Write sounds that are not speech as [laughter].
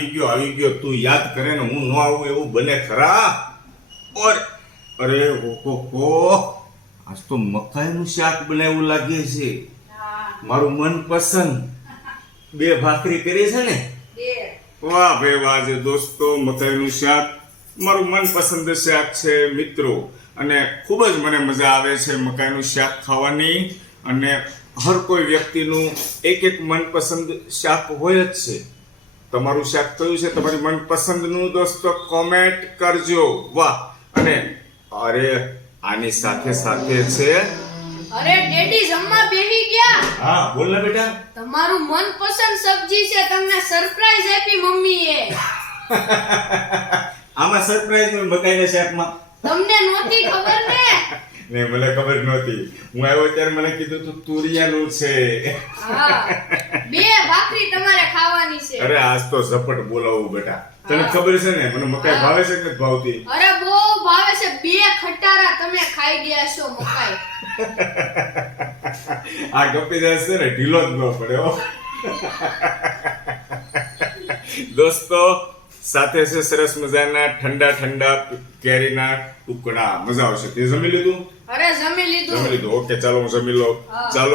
ગયો આવી ગયો તું યાદ કરે ને હું ન આવું એવું બને ખરા? ઓર અરે હો હો આજ તો મકાઈનું શાક બનાવ્યું લાગે છે. મારું મનપસંદ બે ભાખરી કરી છે ને? વાહ ભાઈ વાહ જે દોસ્તો મકાઈનું શાક. મારું મનપસંદ શાક છે મિત્રો. અને ખૂબ જ મને મજા આવે છે મકાઈનું શાક ખાવાની. અને હર કોઈ વ્યક્તિનું એક એક મનપસંદ શાક હોય જ છે. તમારું શાક કયું છે? તમારી મનપસંદનું દોસ્તો કોમેન્ટ કરજો. વાહ. અને અરે આની સાથે સાથે છે અરે ડેડી જમવા બેહી ગયા. હા બોલ ને બેટા. તમારું મનપસંદ સબ્જી છે તમને સરપ્રાઈઝ આપી મમ્મીએ. [laughs] આમાં સરપ્રાઈઝ મકાઈના શાકમાં. તમને નહોતી ખબર ને? [laughs] ને મને ખબર નહોતી. હું આવ્યો ત્યારે મને કીધું તું તુરિયાનું છે. હા. [laughs] બે ભાખરી તમારે ખાવાની છે અરે આજ તો ઝપટ બોલાવું બેટા. તને ખબર છે ને? મને મકાઈ ભાવે છે કે ભાવતી? અરે બહુ ભાવે છે. બે ખટારા તમે ખાઈ ગયા છો મકાઈ. [laughs] આ ગપ્પી છે ને ઢીલો જ ન પડે દોસ્તો સાથે છે સરસ મજાના ઠંડા ઠંડા કેરીના ટુકડા. મજા આવશે. તે જમી લીધું? અરે જમી લીધું. જમી લીધું. ઓકે ચાલો હું જમી લઉં. ચાલો.